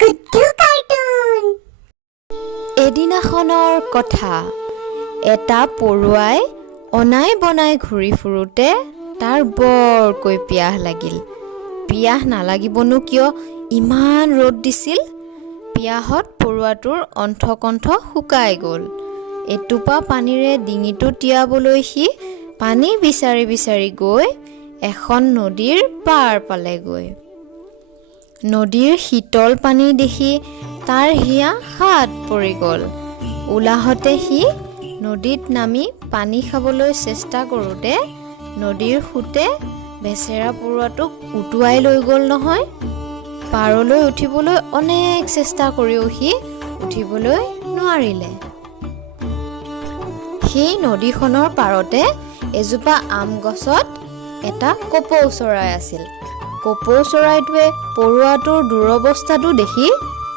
Guddu cartoon. এদিনাখনৰ কথা। এটা পৰুৱাই অনাই বনাই ঘূৰি ফুৰোঁতে তাৰ বৰকৈ পিয়াহ লাগিল। পিয়াহ নালাগিবনো কিয়, ইমান ৰ'দ দিছিল। পিয়াহত পৰুৱাটোৰ অণ্ঠকণ্ঠ শুকাই গ'ল। এটোপা পানীৰে ডিঙিটো তিয়াবলৈ সি পানী বিচাৰি বিচাৰি গৈ এখন নদীৰ পাৰ পালেগৈ। নদীৰ শীতল পানী দেখি তাৰ হিয়া হাত পৰি গ'ল। উলাহতে সি নদীত নামি পানী খাবলৈ চেষ্টা কৰোঁতে নদীৰ সোঁতে বেচেৰা পৰুৱাটোক উটুৱাই লৈ গ'ল নহয়। পাৰলৈ উঠিবলৈ অনেক চেষ্টা কৰিও সি উঠিবলৈ নোৱাৰিলে। সেই নদীখনৰ পাৰতে এজোপা আম গছত এটা কপৌ চৰাই আছিল। কপৌ চৰাইটোৱে পৰুৱাটোৰ দুৰৱস্থাটো দেখি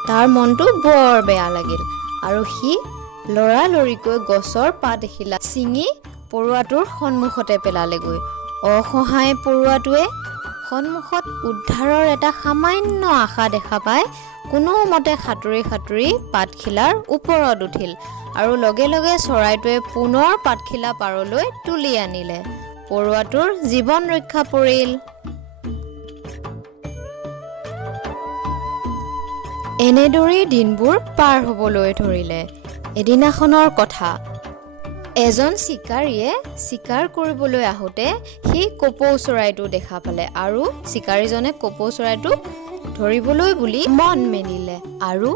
তাৰ মনটো বৰ বেয়া লাগিল আৰু সি লৰালৰিকৈ গছৰ পাত এখিলা ছিঙি পৰুৱাটোৰ সন্মুখতে পেলালেগৈ। অসহায় পৰুৱাটোৱে সন্মুখত উদ্ধাৰৰ এটা সামান্য আশা দেখা পাই কোনোমতে সাঁতুৰি সাঁতুৰি পাতখিলাৰ ওপৰত উঠিল আৰু লগে লগে চৰাইটোৱে পুনৰ পাতখিলা পাৰলৈ তুলি আনিলে। পৰুৱাটোৰ জীৱন ৰক্ষা পৰিল। এনেদৰেই দিনবোৰ পাৰ হ'বলৈ ধৰিলে। এদিনাখনৰ কথা। এজন চিকাৰীয়ে চিকাৰ কৰিবলৈ আহোঁতে সেই কপৌ চৰাইটো দেখা পালে আৰু চিকাৰীজনে কপৌ চৰাইটোক ধৰিবলৈ বুলি মন মেলিলে। আৰু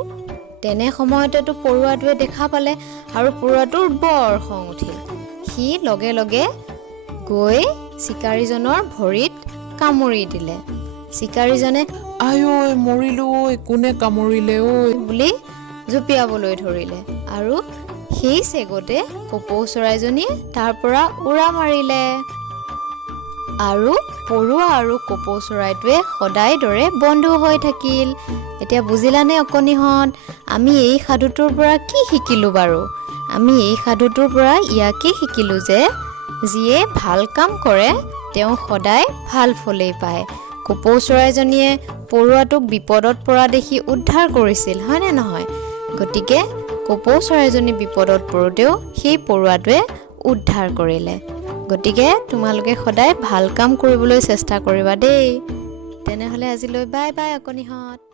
তেনে সময়তেতো পৰুৱাটোৱে দেখা পালে আৰু পৰুৱাটোৰ বৰ খং উঠিল। সি লগে লগে গৈ চিকাৰীজনৰ ভৰিত কামুৰি দিলে। চিকাৰীজনে আই ঐ মৰিলো ঐ, কোনে কামুৰিলে ঐ বুলি জুপিয়াবলৈ ধৰিলে আৰু সেই চেগতে কপৌ চৰাইজনীয়ে তাৰ পৰা উৰা মাৰিলে। আৰু পৰুৱা আৰু কপৌ চৰাইটোৱে সদায় দৰে বন্ধু হৈ থাকিল। এতিয়া বুজিলানে অকণিহঁত, আমি এই সাধুটোৰ পৰা কি শিকিলোঁ বাৰু? আমি এই সাধুটোৰ পৰা ইয়াকেই শিকিলোঁ যে যিয়ে ভাল কাম কৰে তেওঁ সদায় ভাল ফলেই পায়। কপৌ চৰাইজনীয়ে পৰুৱাটোক বিপদত পৰা দেখি উদ্ধাৰ কৰিছিল, হয়নে নহয়? গতিকে কপৌ চৰাইজনী বিপদত পৰোঁতেও সেই পৰুৱাটোৱে উদ্ধাৰ কৰিলে। গতিকে তোমালোকে সদায় ভাল কাম কৰিবলৈ চেষ্টা কৰিবা দেই। তেনেহ'লে আজিলৈ বাই বাই অকণিহঁত।